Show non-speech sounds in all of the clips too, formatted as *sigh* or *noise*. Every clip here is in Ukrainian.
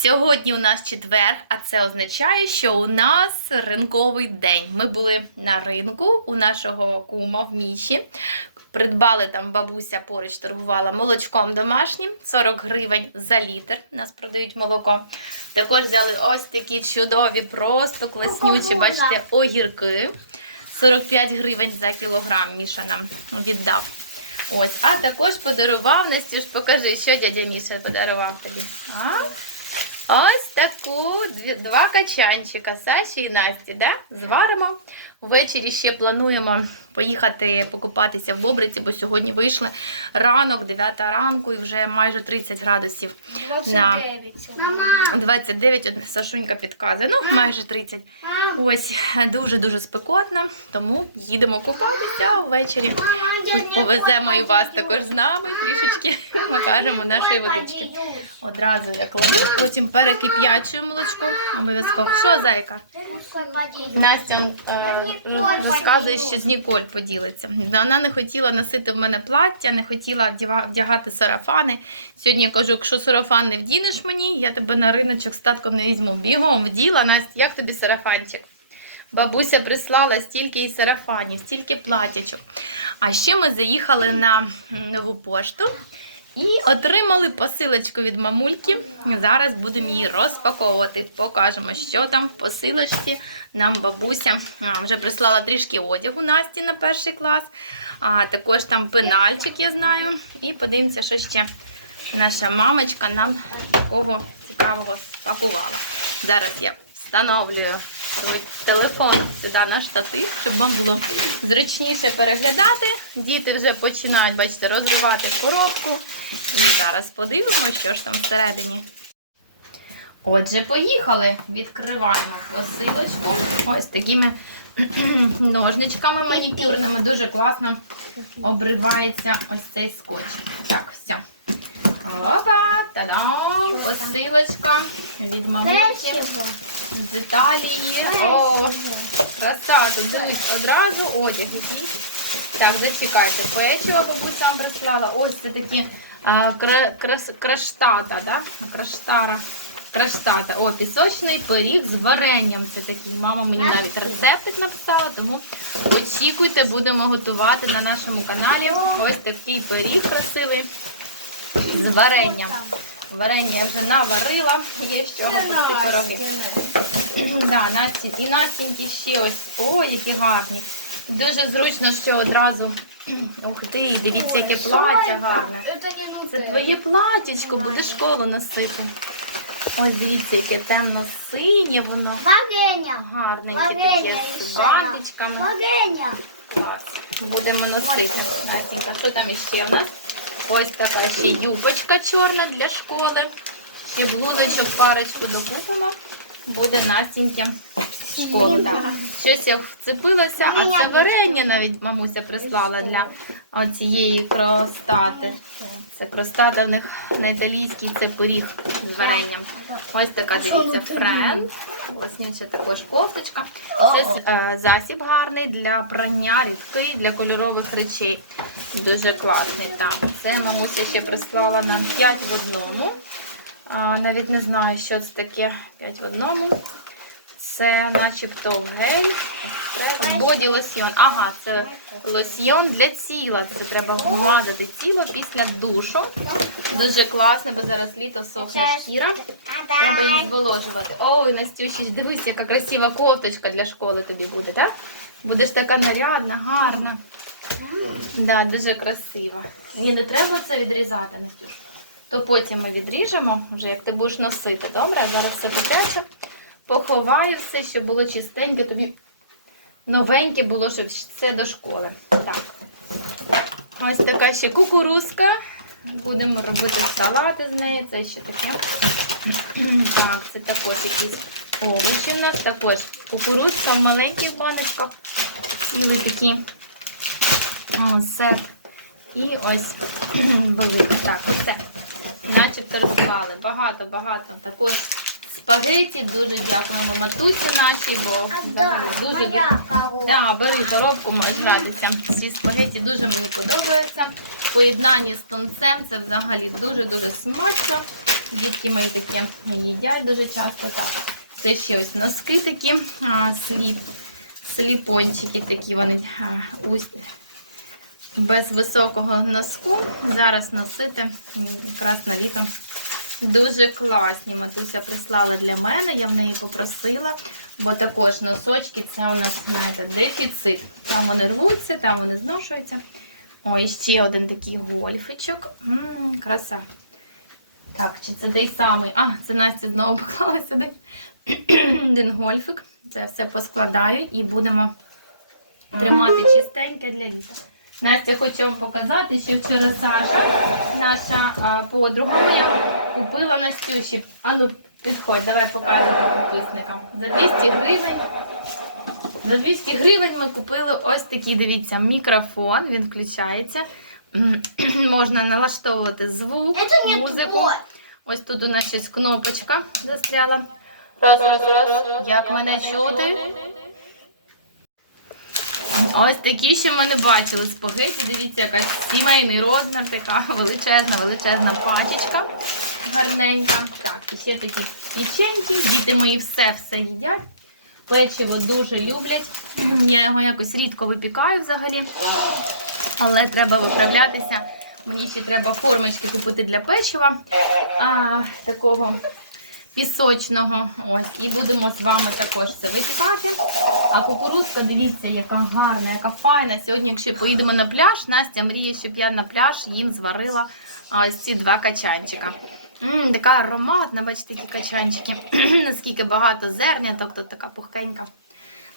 Сьогодні у нас четвер, а це означає, що у нас ринковий день. Ми були на ринку у нашого кума в Міші. Придбали там бабуся поруч торгувала молочком домашнім, 40 гривень за літр. Нас продають молоко. Також взяли ось такі чудові, просто класнючі, бачите, огірки. 45 гривень за кілограм Міша нам віддав. Ось, а також подарував Настюш, покажи, що дядя Міша подарував тобі. А? Ось таку два качанчика Саші і Насті, да? зваримо. Ввечері ще плануємо поїхати покупатися в Бобриці, бо сьогодні вийшли ранок, 9 ранку і вже майже 30 градусів. 29. Мама, 29, Сашунька підказує, ну майже 30. мам, Ось дуже-дуже спекотно, тому їдемо купатися ввечері. Повеземо і вас також з нами трішечки. Покажемо нашої водички. Одразу як ложу, потім перекип'ячуємо молочко. Обов'язково. Що, зайка? Настя е, розказує, що з Ніколь поділиться. Вона не хотіла носити в мене плаття, не хотіла вдягати сарафани. Сьогодні я кажу, якщо сарафан не вдінеш мені, я тебе на риночок з татком не візьму. Бігом вділа. Настя, як тобі сарафанчик? Бабуся прислала стільки і сарафанів, стільки платячок. А ще ми заїхали на нову пошту і отримали посилочку від мамульки. Зараз будемо її розпаковувати. Покажемо, що там в посилочці. Нам бабуся вже прислала трішки одягу Насті на перший клас. А також там пенальчик, я знаю. І подивимося, що ще наша мамочка нам такого цікавого спакувала. Зараз я встановлюю телефон сюди на штатив, щоб вам було зручніше переглядати. Діти вже починають, бачите, розривати коробку. І зараз подивимося, що ж там всередині. Отже, поїхали. Відкриваємо посилочку. Ось такими *clears throat* ножничками манікюрними. Дуже класно обривається ось цей скотч. Так, все. Опа, та-дам! Посилочка від мамуки з Італії. О, краса, тут дивись одразу одяг який. Так, зачекайте, печиво бабуся вам прислала. Ось це такі а, кра, крас, краштата, да? Краштара. Краштата. О, пісочний пиріг з варенням. Це такий. Мама мені навіть рецептик написала, тому очікуйте, будемо готувати на нашому каналі. Ось такий пиріг красивий з варенням. Варення я вже наварила, є з чого пекти пироги. Да, Насті, і Настіньки ще ось. О, які гарні. Дуже зручно, що одразу. *clears throat* Ух ти, дивіться, яке плаття гарне. Це твоє платячко, буде школу носити. Ось дивіться, яке темно-синє воно. Вагеня. Гарненьке таке з бантичками. Вагеня. Клас. Будемо носити. Настенька, що там іще у нас? Ось така ще юбочка чорна для школи. Ще блузочок парочку докупимо. Буде Настіньке в школу. Щось я вцепилася, а це варення навіть мамуся прислала для цієї кростати. Це кростата в них на італійській, це пиріг з варенням. Ось така дивіться френд. Класнюча також кофточка. Це е, засіб гарний для прання, рідкий, для кольорових речей. Дуже класний. Так. Це мамуся ще прислала нам 5 в одному. А, навіть не знаю, що це таке 5 в одному. Це начебто гель, боді лосьйон. Ага, це лосьйон для тіла. Це треба мазати тіло після душу. Дуже класний, бо зараз літо сохне шкіра. Треба її зволожувати. Ой, Настюші, дивись, яка красива кофточка для школи тобі буде, так? Будеш така нарядна, гарна. Да, дуже красиво. Ні, не треба це відрізати, То потім ми відріжемо, вже як ти будеш носити. Добре, зараз все потече. Поховаю все, щоб було чистеньке, тобі новеньке було, щоб все до школи. Так. Ось така ще кукурузка. Будемо робити салати з неї. Це ще таке. *clears throat* Так, це також якісь овочі у нас. Також кукурузка в маленьких баночках. Цілий такий о, сет. І ось *clears throat* велика. Так, все. Начебто розклали. Багато-багато також спагеті. Дуже дякуємо матусі нашій, бо взагалі дуже дуже. Да, бери коробку, можеш гратися. Ці спагеті дуже мені подобаються. В поєднанні з тунцем це взагалі дуже-дуже смачно. Дітки мої такі їдять дуже часто. Так. Це ще ось носки такі, а, сліп, сліпончики такі вони а, ось без високого носку. Зараз носити якраз на літо. Дуже класні. Матуся прислала для мене, я в неї попросила, бо також носочки це у нас, знаєте, дефіцит. Там вони рвуться, там вони зношуються. О, і ще один такий гольфичок. М, краса. Так, чи це той самий? А, це Настя знову поклала сюди. *clears throat* Один гольфик. Це все поскладаю і будемо тримати чистеньке для літа. Настя, хочу вам показати, що вчора Саша, наша а, подруга моя, купила Настюші. А ну, підходь, давай покажемо підписникам. За 200 гривень. За 200 гривень ми купили ось такий, дивіться, мікрофон. Він включається. Можна налаштовувати звук, музику. Ось тут у нас щось кнопочка застряла. Раз, раз, раз. Як мене чути? Ось такі ще ми не бачили спагеті. Дивіться, якась сімейний розмір, така величезна, величезна пачечка. Гарненька. Так, і ще такі печеньки. Діти мої все-все їдять. Печиво дуже люблять. Я його якось рідко випікаю взагалі. Але треба виправлятися. Мені ще треба формочки купити для печива. А, такого пісочного. Ось. І будемо з вами також це випікати. А кукурузка, дивіться, яка гарна, яка файна. Сьогодні, якщо поїдемо на пляж, Настя мріє, щоб я на пляж їм зварила ось ці два качанчика. М, така ароматна, бачите, які качанчики. *clears throat* Наскільки багато зерня, тобто така пухкенька.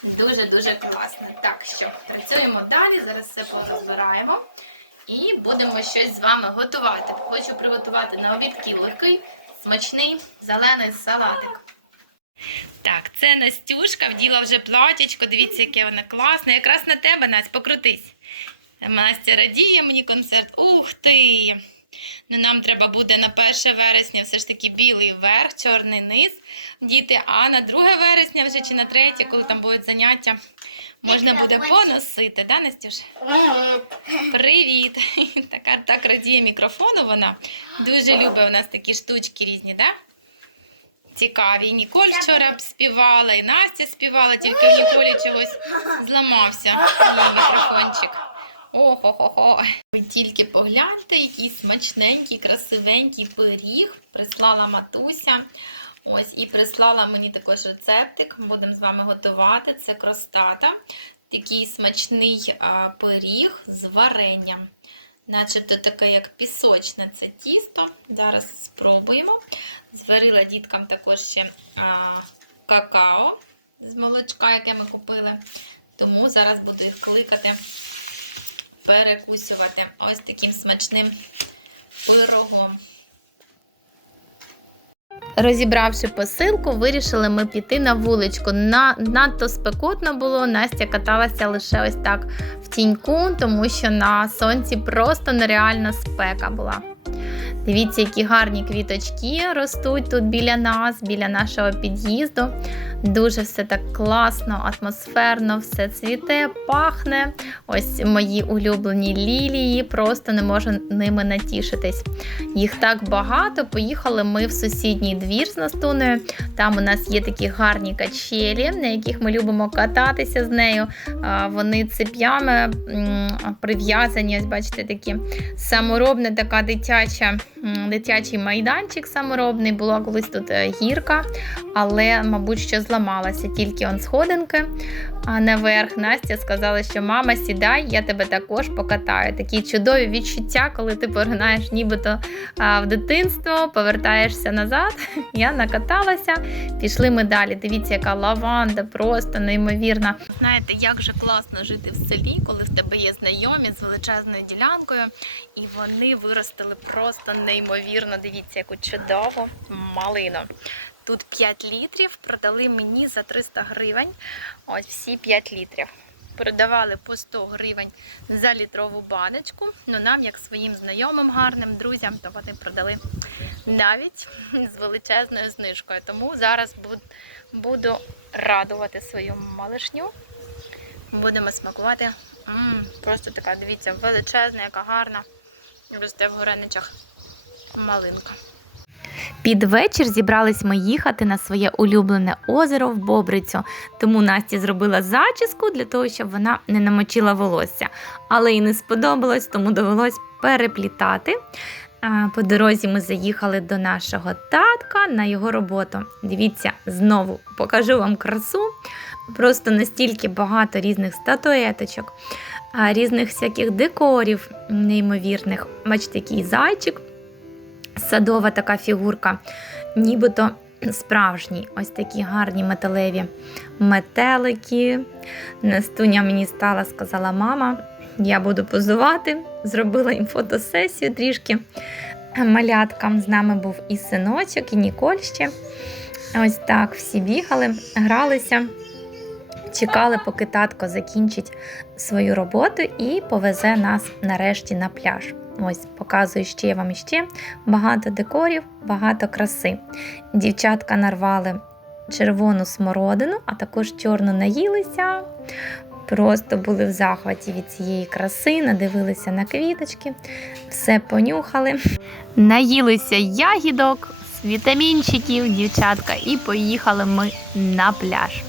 Дуже-дуже класно. Так що працюємо далі, зараз все порозбираємо. І будемо щось з вами готувати. Хочу приготувати на обід легкий, смачний, зелений салатик. Так, це Настюшка вділа вже платячко. Дивіться, яке воно класне. Якраз на тебе, Настя, покрутись. Настя радіє мені концерт. Ух ти! Ну, нам треба буде на 1 вересня все ж таки білий верх, чорний низ. Діти, а на 2 вересня вже чи на 3, коли там будуть заняття, можна буде поносити, да, Настюш? Привіт! *laughs* Така так радіє мікрофону вона. Дуже любить у нас такі штучки різні, да? Цікаві. Ніколь вчора співала, і Настя співала, тільки в Ніколі чогось зламався її мікрофончик. Охо-хо-хо. Ви тільки погляньте, який смачненький, красивенький пиріг прислала матуся. Ось і прислала мені також рецептик. Будемо з вами готувати. Це кростата. Такий смачний а, пиріг з варенням. Начебто таке, як пісочне це тісто. Зараз спробуємо. Зварила діткам також ще а, какао з молочка, яке ми купили. Тому зараз буду їх кликати, перекусювати ось таким смачним пирогом. Розібравши посилку, вирішили ми піти на вуличку. На, надто спекотно було. Настя каталася лише ось так в тіньку, тому що на сонці просто нереальна спека була. Дивіться, які гарні квіточки ростуть тут біля нас, біля нашого під'їзду. Дуже все так класно, атмосферно, все цвіте, пахне. Ось мої улюблені лілії, просто не можу ними натішитись. Їх так багато. Поїхали ми в сусідній двір з Настуною. Там у нас є такі гарні качелі, на яких ми любимо кататися з нею. Вони цеп'ями прив'язані, ось бачите, такі саморобна така дитяча, дитячий майданчик саморобний. Була колись тут е, гірка, але, мабуть, що зламалася. Тільки он сходинки а наверх. Настя сказала, що мама, сідай, я тебе також покатаю. Такі чудові відчуття, коли ти поринаєш нібито в дитинство, повертаєшся назад. *laughs* Я накаталася, пішли ми далі. Дивіться, яка лаванда, просто неймовірна. Знаєте, як же класно жити в селі, коли в тебе є знайомі з величезною ділянкою, і вони виростили просто неймовірно. Дивіться, яку чудову малину. Тут 5 літрів, продали мені за 300 гривень. Ось всі 5 літрів. Продавали по 100 гривень за літрову баночку. Ну нам, як своїм знайомим, гарним друзям, то вони продали навіть з величезною знижкою. Тому зараз буду радувати свою малишню. Будемо смакувати. м просто така, дивіться, величезна, яка гарна. Росте в гореничах малинка. Під вечір зібрались ми їхати на своє улюблене озеро в Бобрицю. Тому Насті зробила зачіску для того, щоб вона не намочила волосся. Але їй не сподобалось, тому довелось переплітати. По дорозі ми заїхали до нашого татка на його роботу. Дивіться, знову покажу вам красу. Просто настільки багато різних статуеточок, різних всяких декорів неймовірних. Бачите, який зайчик, садова така фігурка, нібито справжній. Ось такі гарні металеві метелики. Настуня мені стала, сказала мама, я буду позувати. Зробила їм фотосесію трішки маляткам. З нами був і синочок, і Ніколь ще. Ось так всі бігали, гралися, чекали, поки татко закінчить свою роботу і повезе нас нарешті на пляж. Ось показую ще вам іще багато декорів, багато краси. Дівчатка нарвали червону смородину, а також чорну наїлися. Просто були в захваті від цієї краси, надивилися на квіточки, все понюхали. Наїлися ягідок, вітамінчиків, дівчатка, і поїхали ми на пляж.